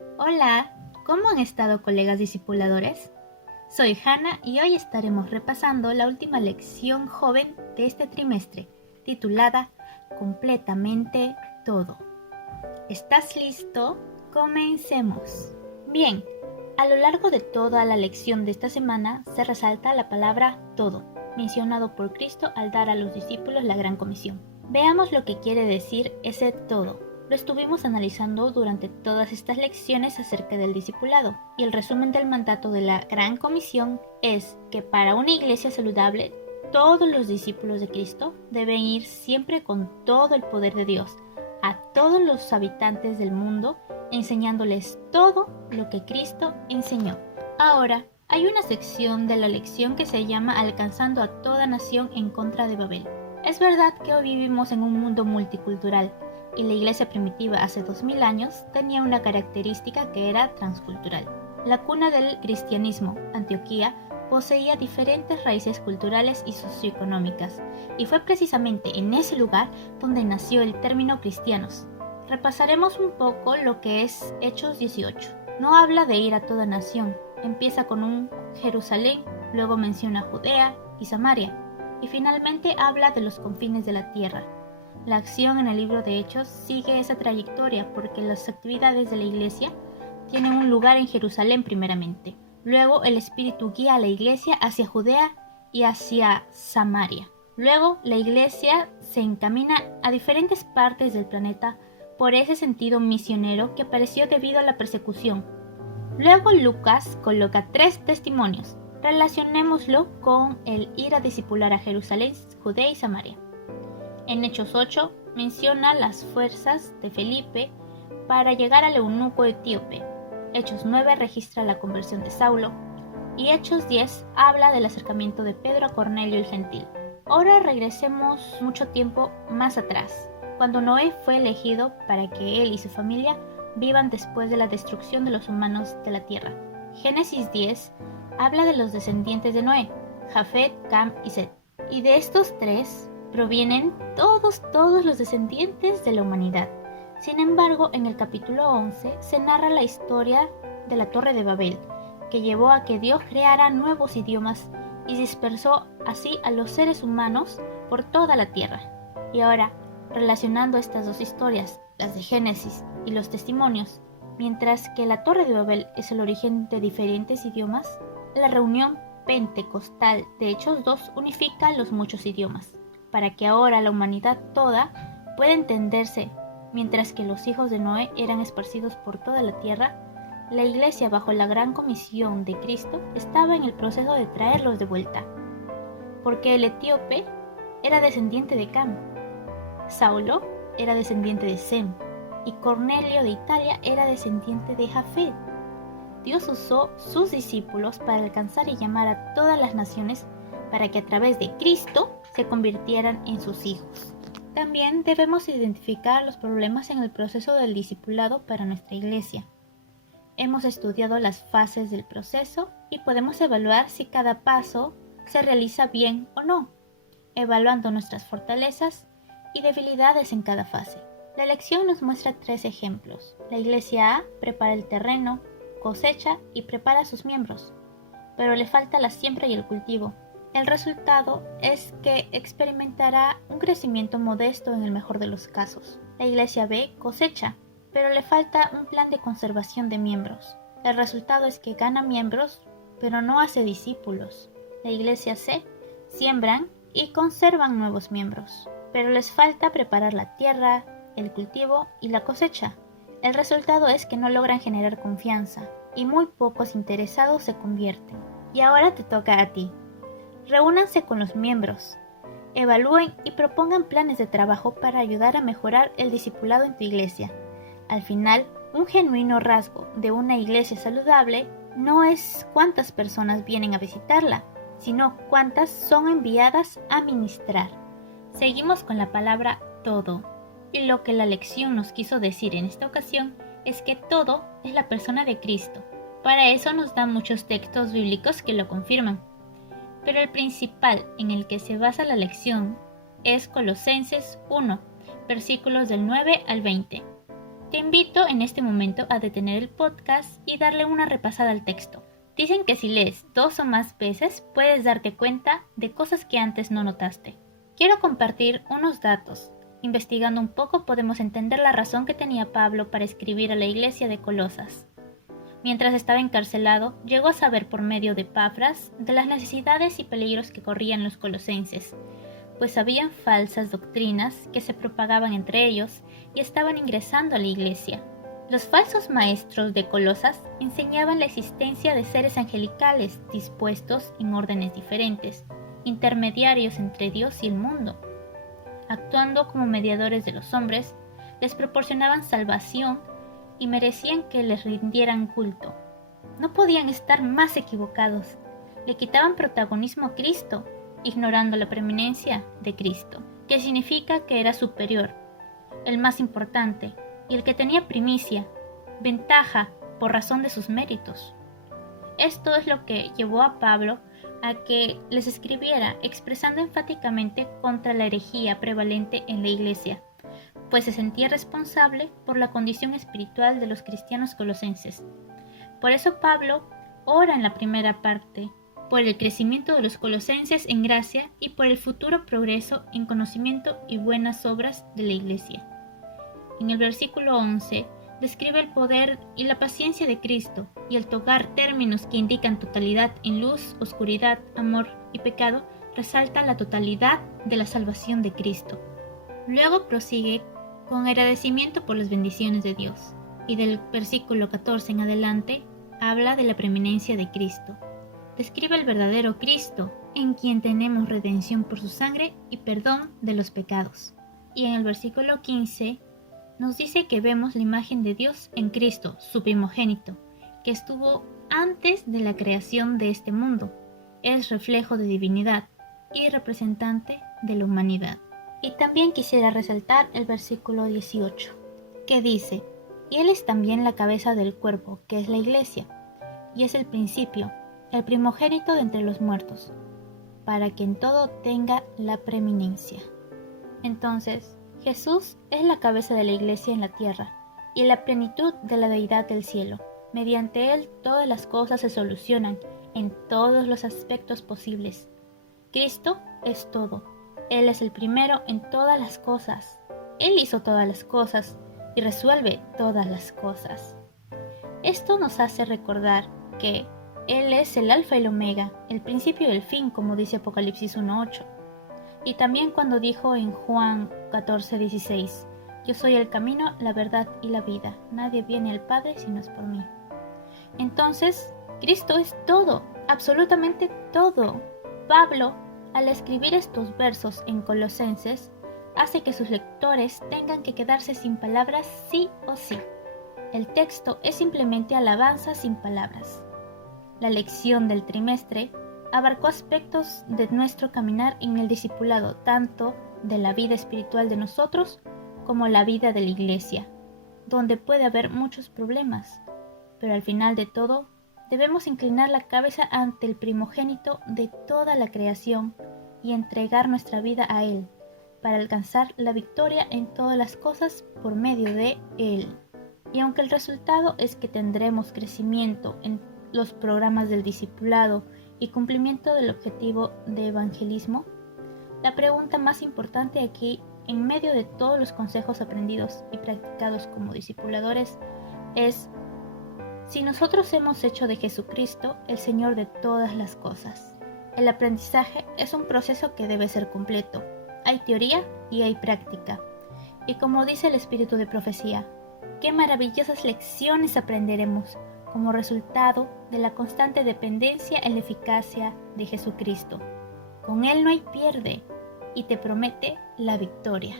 Hola, ¿cómo han estado colegas discipuladores? Soy Hannah y hoy estaremos repasando la última lección joven de este trimestre, titulada Completamente Todo. ¿Estás listo? Comencemos. Bien, a lo largo de toda la lección de esta semana se resalta la palabra todo, mencionado por Cristo al dar a los discípulos la gran comisión. Veamos lo que quiere decir ese todo. Lo estuvimos analizando durante todas estas lecciones acerca del discipulado, y el resumen del mandato de la Gran Comisión es que para una iglesia saludable, todos los discípulos de Cristo deben ir siempre con todo el poder de Dios a todos los habitantes del mundo, enseñándoles todo lo que Cristo enseñó. Ahora, hay una sección de la lección que se llama Alcanzando a toda nación en contra de Babel. Es verdad que hoy vivimos en un mundo multicultural, y la iglesia primitiva hace 2000 años tenía una característica que era transcultural. La cuna del cristianismo, Antioquía, poseía diferentes raíces culturales y socioeconómicas, y fue precisamente en ese lugar donde nació el término cristianos. Repasaremos un poco lo que es Hechos 18. No habla de ir a toda nación, empieza con un Jerusalén, luego menciona Judea y Samaria, y finalmente habla de los confines de la tierra. La acción en el libro de Hechos sigue esa trayectoria porque las actividades de la iglesia tienen un lugar en Jerusalén primeramente. Luego el Espíritu guía a la iglesia hacia Judea y hacia Samaria. Luego la iglesia se encamina a diferentes partes del planeta por ese sentido misionero que apareció debido a la persecución. Luego Lucas coloca 3 testimonios. Relacionémoslo con el ir a discipular a Jerusalén, Judea y Samaria. En Hechos 8 menciona las fuerzas de Felipe para llegar al eunuco etíope. Hechos 9 registra la conversión de Saulo. Y Hechos 10 habla del acercamiento de Pedro a Cornelio el gentil. Ahora regresemos mucho tiempo más atrás, cuando Noé fue elegido para que él y su familia vivan después de la destrucción de los humanos de la tierra. Génesis 10 habla de los descendientes de Noé, Jafet, Cam y Set. Y de estos 3 provienen todos los descendientes de la humanidad. Sin embargo, en el capítulo 11 se narra la historia de la Torre de Babel, que llevó a que Dios creara nuevos idiomas y dispersó así a los seres humanos por toda la tierra. Y ahora, relacionando estas dos historias, las de Génesis y los testimonios, mientras que la Torre de Babel es el origen de diferentes idiomas, la reunión pentecostal de Hechos 2 unifica los muchos idiomas, para que ahora la humanidad toda pueda entenderse. Mientras que los hijos de Noé eran esparcidos por toda la tierra, la iglesia bajo la gran comisión de Cristo estaba en el proceso de traerlos de vuelta, porque el etíope era descendiente de Cam, Saulo era descendiente de Sem, y Cornelio de Italia era descendiente de Jafet. Dios usó sus discípulos para alcanzar y llamar a todas las naciones para que a través de Cristo se convirtieran en sus hijos. También debemos identificar los problemas en el proceso del discipulado para nuestra iglesia. Hemos estudiado las fases del proceso y podemos evaluar si cada paso se realiza bien o no, evaluando nuestras fortalezas y debilidades en cada fase. La lección nos muestra 3 ejemplos. La iglesia A prepara el terreno, cosecha y prepara a sus miembros, pero le falta la siembra y el cultivo. El resultado es que experimentará un crecimiento modesto en el mejor de los casos. La iglesia B cosecha, pero le falta un plan de conservación de miembros. El resultado es que gana miembros, pero no hace discípulos. La iglesia C siembran y conservan nuevos miembros, pero les falta preparar la tierra, el cultivo y la cosecha. El resultado es que no logran generar confianza y muy pocos interesados se convierten. Y ahora te toca a ti. Reúnanse con los miembros, evalúen y propongan planes de trabajo para ayudar a mejorar el discipulado en tu iglesia. Al final, un genuino rasgo de una iglesia saludable no es cuántas personas vienen a visitarla, sino cuántas son enviadas a ministrar. Seguimos con la palabra todo, y lo que la lección nos quiso decir en esta ocasión es que todo es la persona de Cristo. Para eso nos da muchos textos bíblicos que lo confirman. Pero el principal en el que se basa la lección es Colosenses 1, versículos del 9 al 20. Te invito en este momento a detener el podcast y darle una repasada al texto. Dicen que si lees 2 o más veces puedes darte cuenta de cosas que antes no notaste. Quiero compartir unos datos. Investigando un poco podemos entender la razón que tenía Pablo para escribir a la iglesia de Colosas. Mientras estaba encarcelado, llegó a saber por medio de Epafras de las necesidades y peligros que corrían los colosenses, pues habían falsas doctrinas que se propagaban entre ellos y estaban ingresando a la iglesia. Los falsos maestros de Colosas enseñaban la existencia de seres angelicales dispuestos en órdenes diferentes, intermediarios entre Dios y el mundo. Actuando como mediadores de los hombres, les proporcionaban salvación y merecían que les rindieran culto. No podían estar más equivocados. Le quitaban protagonismo a Cristo, ignorando la preeminencia de Cristo, que significa que era superior, el más importante y el que tenía primicia, ventaja por razón de sus méritos. Esto es lo que llevó a Pablo a que les escribiera expresando enfáticamente contra la herejía prevalente en la iglesia, pues se sentía responsable por la condición espiritual de los cristianos colosenses. Por eso Pablo ora en la primera parte por el crecimiento de los colosenses en gracia y por el futuro progreso en conocimiento y buenas obras de la iglesia. En el versículo 11 describe el poder y la paciencia de Cristo, y al tocar términos que indican totalidad en luz, oscuridad, amor y pecado, resalta la totalidad de la salvación de Cristo. Luego prosigue con agradecimiento por las bendiciones de Dios, y del versículo 14 en adelante habla de la preeminencia de Cristo. Describe el verdadero Cristo, en quien tenemos redención por su sangre y perdón de los pecados. Y en el versículo 15 nos dice que vemos la imagen de Dios en Cristo, su primogénito, que estuvo antes de la creación de este mundo. Es reflejo de divinidad y representante de la humanidad. Y también quisiera resaltar el versículo 18, que dice: y Él es también la cabeza del cuerpo, que es la iglesia, y es el principio, el primogénito de entre los muertos, para que en todo tenga la preeminencia. Entonces, Jesús es la cabeza de la iglesia en la tierra, y la plenitud de la deidad del cielo. Mediante Él todas las cosas se solucionan en todos los aspectos posibles. Cristo es todo. Él es el primero en todas las cosas. Él hizo todas las cosas y resuelve todas las cosas. Esto nos hace recordar que Él es el alfa y el omega, el principio y el fin, como dice Apocalipsis 1:8. Y también cuando dijo en Juan 14:16, yo soy el camino, la verdad y la vida. Nadie viene al Padre si no es por mí. Entonces, Cristo es todo, absolutamente todo. Pablo, al escribir estos versos en Colosenses, hace que sus lectores tengan que quedarse sin palabras sí o sí. El texto es simplemente alabanza sin palabras. La lección del trimestre abarcó aspectos de nuestro caminar en el discipulado, tanto de la vida espiritual de nosotros como la vida de la iglesia, donde puede haber muchos problemas, pero al final de todo debemos inclinar la cabeza ante el primogénito de toda la creación y entregar nuestra vida a Él, para alcanzar la victoria en todas las cosas por medio de Él. Y aunque el resultado es que tendremos crecimiento en los programas del discipulado y cumplimiento del objetivo de evangelismo, la pregunta más importante aquí, en medio de todos los consejos aprendidos y practicados como discipuladores, es si nosotros hemos hecho de Jesucristo el Señor de todas las cosas. El aprendizaje es un proceso que debe ser completo. Hay teoría y hay práctica. Y como dice el espíritu de profecía, qué maravillosas lecciones aprenderemos como resultado de la constante dependencia en la eficacia de Jesucristo. Con Él no hay pierde y te promete la victoria.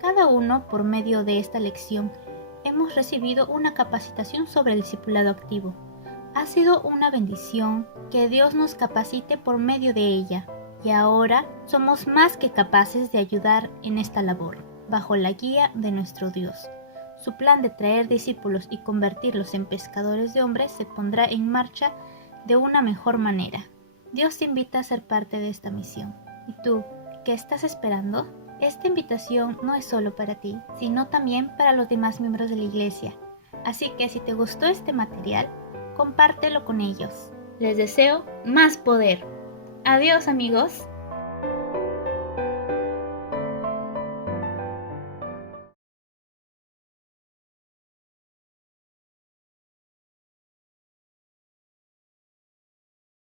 Cada uno, por medio de esta lección, hemos recibido una capacitación sobre el discipulado activo. Ha sido una bendición que Dios nos capacite por medio de ella, y ahora somos más que capaces de ayudar en esta labor, bajo la guía de nuestro Dios. Su plan de traer discípulos y convertirlos en pescadores de hombres se pondrá en marcha de una mejor manera. Dios te invita a ser parte de esta misión. ¿Y tú, qué estás esperando? Esta invitación no es solo para ti, sino también para los demás miembros de la iglesia. Así que si te gustó este material, compártelo con ellos. Les deseo más poder. Adiós, amigos.